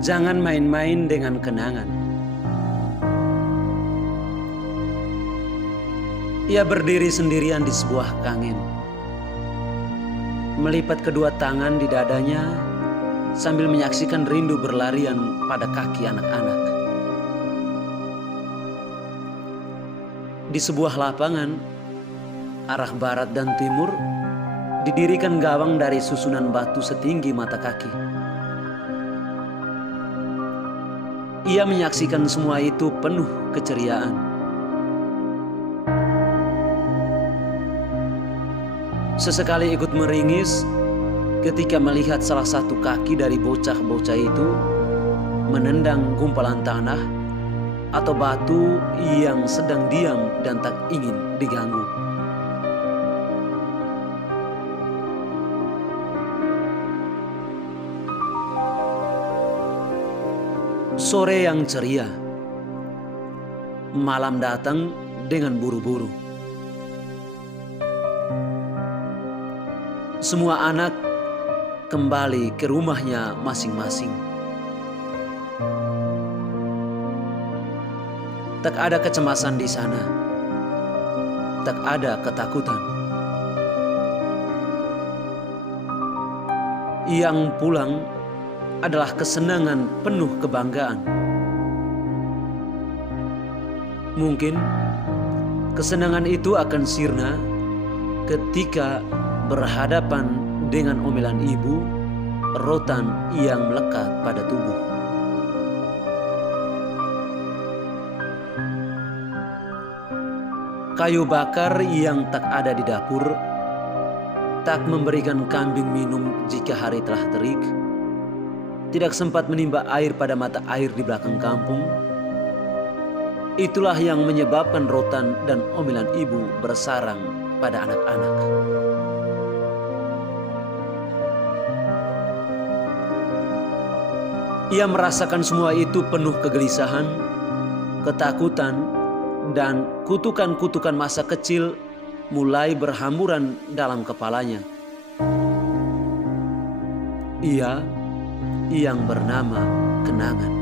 Jangan main-main dengan kenangan. Ia berdiri sendirian di sebuah kangen, melipat kedua tangan di dadanya sambil menyaksikan rindu berlarian pada kaki anak-anak. Di sebuah lapangan, arah barat dan timur, didirikan gawang dari susunan batu setinggi mata kaki. Ia menyaksikan semua itu penuh keceriaan. Sesekali ikut meringis ketika melihat salah satu kaki dari bocah-bocah itu menendang gumpalan tanah atau batu yang sedang diam dan tak ingin diganggu. Sore yang ceria, malam datang dengan buru-buru. Semua anak kembali ke rumahnya masing-masing. Tak ada kecemasan di sana, tak ada ketakutan. Yang pulang adalah kesenangan penuh kebanggaan. Mungkin kesenangan itu akan sirna ketika berhadapan dengan omelan ibu, rotan yang melekat pada tubuh. Kayu bakar yang tak ada di dapur, tak memberikan kambing minum jika hari telah terik, tidak sempat menimba air pada mata air di belakang kampung. Itulah yang menyebabkan rotan dan omelan ibu bersarang pada anak-anak. Ia merasakan semua itu penuh kegelisahan, ketakutan, dan kutukan-kutukan masa kecil mulai berhamburan dalam kepalanya. Ia yang bernama kenangan.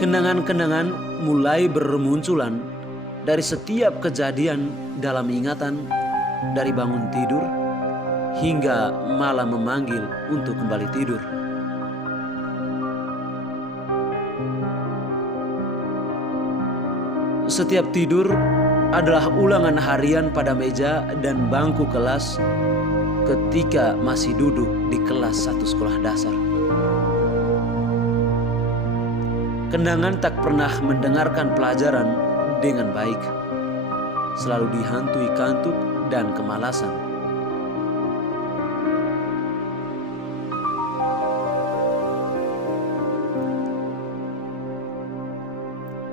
Kenangan-kenangan mulai bermunculan dari setiap kejadian dalam ingatan, dari bangun tidur hingga malam memanggil untuk kembali tidur. Setiap tidur adalah ulangan harian pada meja dan bangku kelas ketika masih duduk di kelas 1 sekolah dasar. Kenangan tak pernah mendengarkan pelajaran dengan baik, selalu dihantui kantuk dan kemalasan.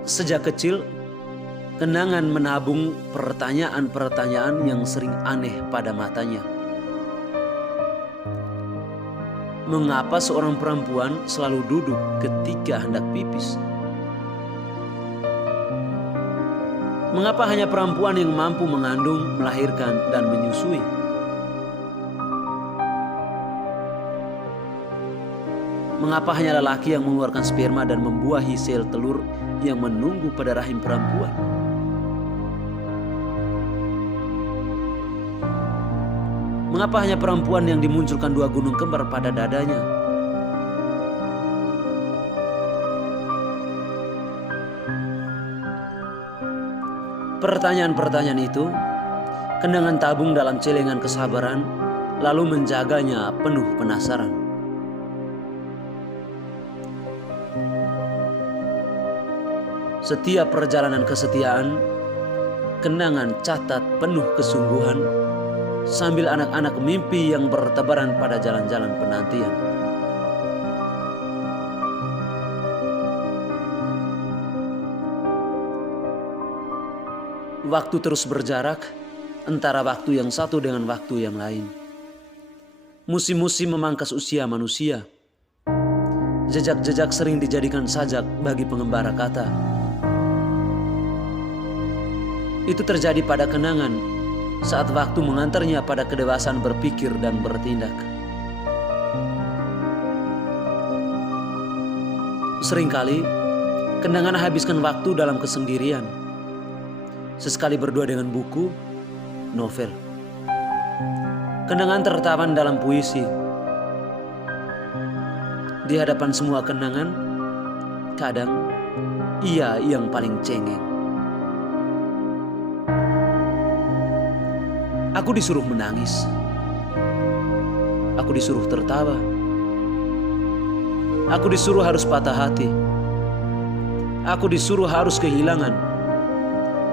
Sejak kecil, kenangan menabung pertanyaan-pertanyaan yang sering aneh pada matanya. Mengapa seorang perempuan selalu duduk ketika hendak pipis? Mengapa hanya perempuan yang mampu mengandung, melahirkan, dan menyusui? Mengapa hanya lelaki yang mengeluarkan sperma dan membuahi sel telur yang menunggu pada rahim perempuan? Mengapa hanya perempuan yang dimunculkan 2 gunung kembar pada dadanya? Pertanyaan-pertanyaan itu, kenangan tabung dalam celengan kesabaran, lalu menjaganya penuh penasaran. Setiap perjalanan kesetiaan, kenangan catat penuh kesungguhan, sambil anak-anak mimpi yang bertebaran pada jalan-jalan penantian. Waktu terus berjarak antara waktu yang satu dengan waktu yang lain. Musim-musim memangkas usia manusia. Jejak-jejak sering dijadikan sajak bagi pengembara kata. Itu terjadi pada kenangan saat waktu mengantarnya pada kedewasaan berpikir dan bertindak. Seringkali kenangan habiskan waktu dalam kesendirian. Sesekali berdua dengan buku, novel. Kenangan tertawan dalam puisi. Di hadapan semua kenangan, kadang ia yang paling cengeng. Aku disuruh menangis. Aku disuruh tertawa. Aku disuruh harus patah hati. Aku disuruh harus kehilangan.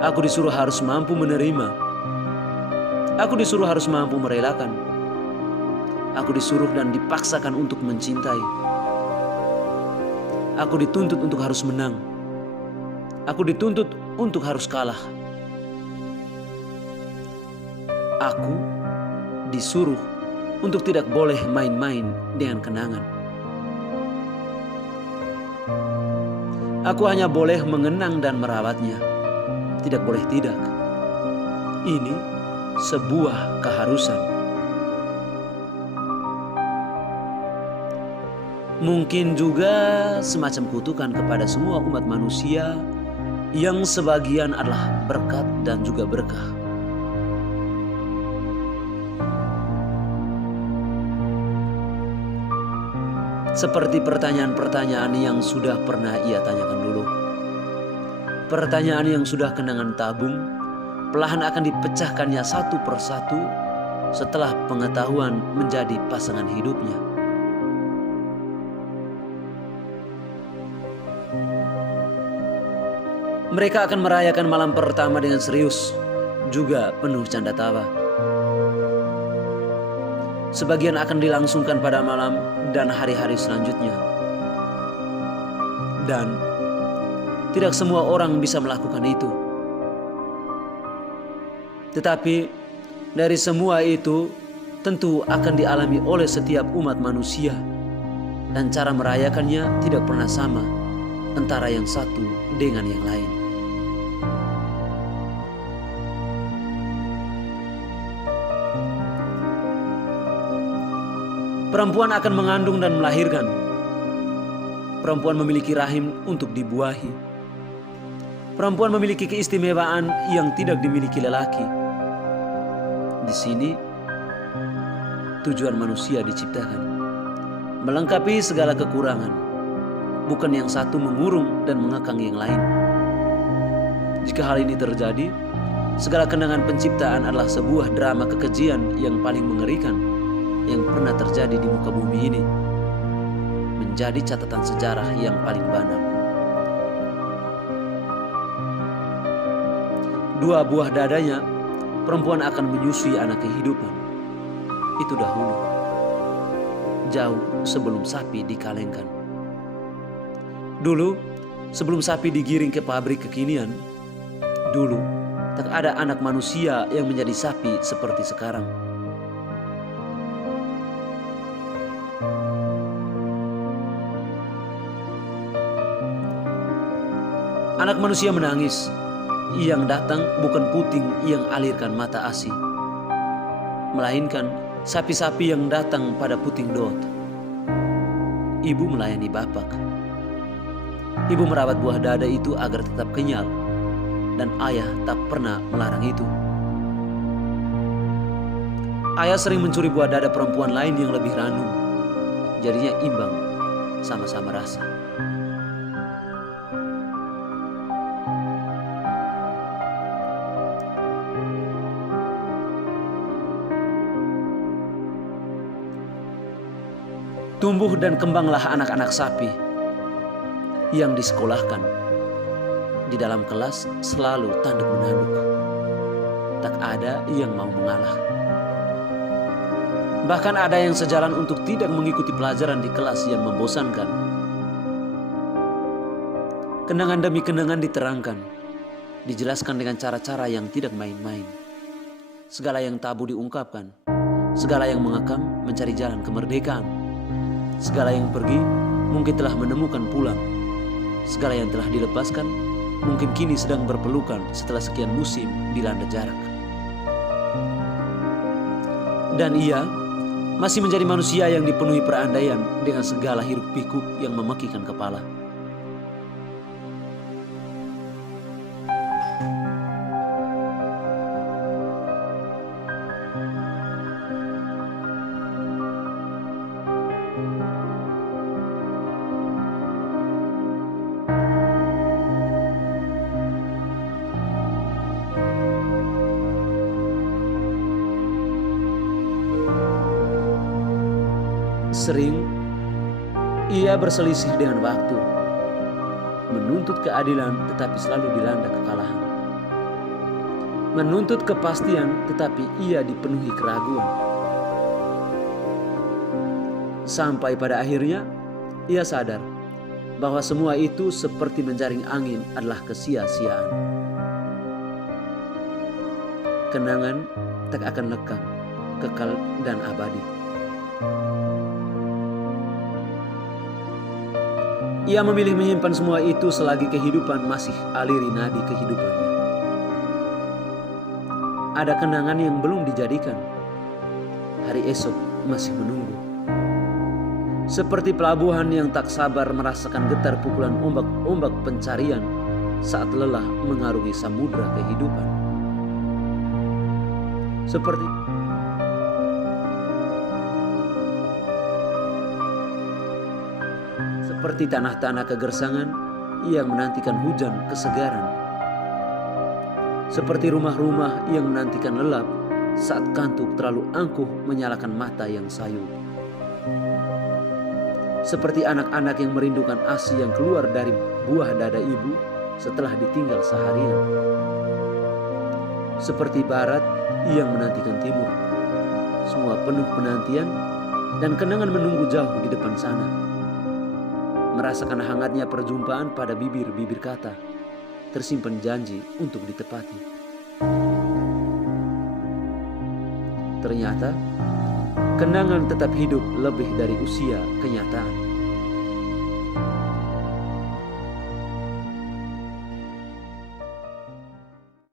Aku disuruh harus mampu menerima. Aku disuruh harus mampu merelakan. Aku disuruh dan dipaksakan untuk mencintai. Aku dituntut untuk harus menang. Aku dituntut untuk harus kalah. Aku disuruh untuk tidak boleh main-main dengan kenangan. Aku hanya boleh mengenang dan merawatnya. Tidak boleh tidak. Ini sebuah keharusan. Mungkin juga semacam kutukan kepada semua umat manusia yang sebagian adalah berkat dan juga berkah. Seperti pertanyaan-pertanyaan yang sudah pernah ia tanyakan dulu. Pertanyaan yang sudah kenangan tabung, perlahan akan dipecahkannya satu persatu setelah pengetahuan menjadi pasangan hidupnya. Mereka akan merayakan malam pertama dengan serius, juga penuh canda tawa. Sebagian akan dilangsungkan pada malam dan hari-hari selanjutnya. Dan tidak semua orang bisa melakukan itu. Tetapi dari semua itu tentu akan dialami oleh setiap umat manusia. Dan cara merayakannya tidak pernah sama antara yang satu dengan yang lain. Perempuan akan mengandung dan melahirkan. Perempuan memiliki rahim untuk dibuahi. Perempuan memiliki keistimewaan yang tidak dimiliki lelaki. Di sini tujuan manusia diciptakan, melengkapi segala kekurangan, bukan yang satu mengurung dan mengekang yang lain. Jika hal ini terjadi, segala kenangan penciptaan adalah sebuah drama kekejian yang paling mengerikan yang pernah terjadi di muka bumi ini, menjadi catatan sejarah yang paling banal. Dua buah dadanya, perempuan akan menyusui anak kehidupan. Itu dahulu, jauh sebelum sapi dikalengkan. Dulu, sebelum sapi digiring ke pabrik kekinian, dulu tak ada anak manusia yang menjadi sapi seperti sekarang. Anak manusia menangis. Yang datang bukan puting yang alirkan mata ASI, melainkan sapi-sapi yang datang pada puting dot. Ibu melayani bapak. Ibu merawat buah dada itu agar tetap kenyal, dan ayah tak pernah melarang itu. Ayah sering mencuri buah dada perempuan lain yang lebih ranum. Jadinya imbang, sama-sama rasa. Tumbuh dan kembanglah anak-anak sapi yang disekolahkan. Di dalam kelas selalu tanduk menanduk. Tak ada yang mau mengalah. Bahkan ada yang sejalan untuk tidak mengikuti pelajaran di kelas yang membosankan. Kenangan demi kenangan diterangkan, dijelaskan dengan cara-cara yang tidak main-main. Segala yang tabu diungkapkan, segala yang mengekang mencari jalan kemerdekaan. Segala yang pergi mungkin telah menemukan pulang. Segala yang telah dilepaskan mungkin kini sedang berpelukan setelah sekian musim dilanda jarak. Dan ia masih menjadi manusia yang dipenuhi perandaian dengan segala hiruk pikuk yang memekikan kepala. Sering ia berselisih dengan waktu, menuntut keadilan tetapi selalu dilanda kekalahan, menuntut kepastian tetapi ia dipenuhi keraguan. Sampai pada akhirnya ia sadar bahwa semua itu seperti menjaring angin adalah kesia-siaan. Kenangan tak akan lekang, kekal dan abadi. Ia memilih menyimpan semua itu selagi kehidupan masih aliri nadi kehidupannya. Ada kenangan yang belum dijadikan. Hari esok masih menunggu. Seperti pelabuhan yang tak sabar merasakan getar pukulan ombak-ombak pencarian saat lelah mengarungi samudra kehidupan. Seperti tanah-tanah kegersangan yang menantikan hujan kesegaran. Seperti rumah-rumah yang menantikan lelap saat kantuk terlalu angkuh menyalakan mata yang sayu. Seperti anak-anak yang merindukan ASI yang keluar dari buah dada ibu setelah ditinggal seharian. Seperti barat yang menantikan timur. Semua penuh penantian dan kenangan menunggu jauh di depan sana. Merasakan hangatnya perjumpaan pada bibir-bibir kata, tersimpan janji untuk ditepati. Ternyata, kenangan tetap hidup lebih dari usia kenyataan.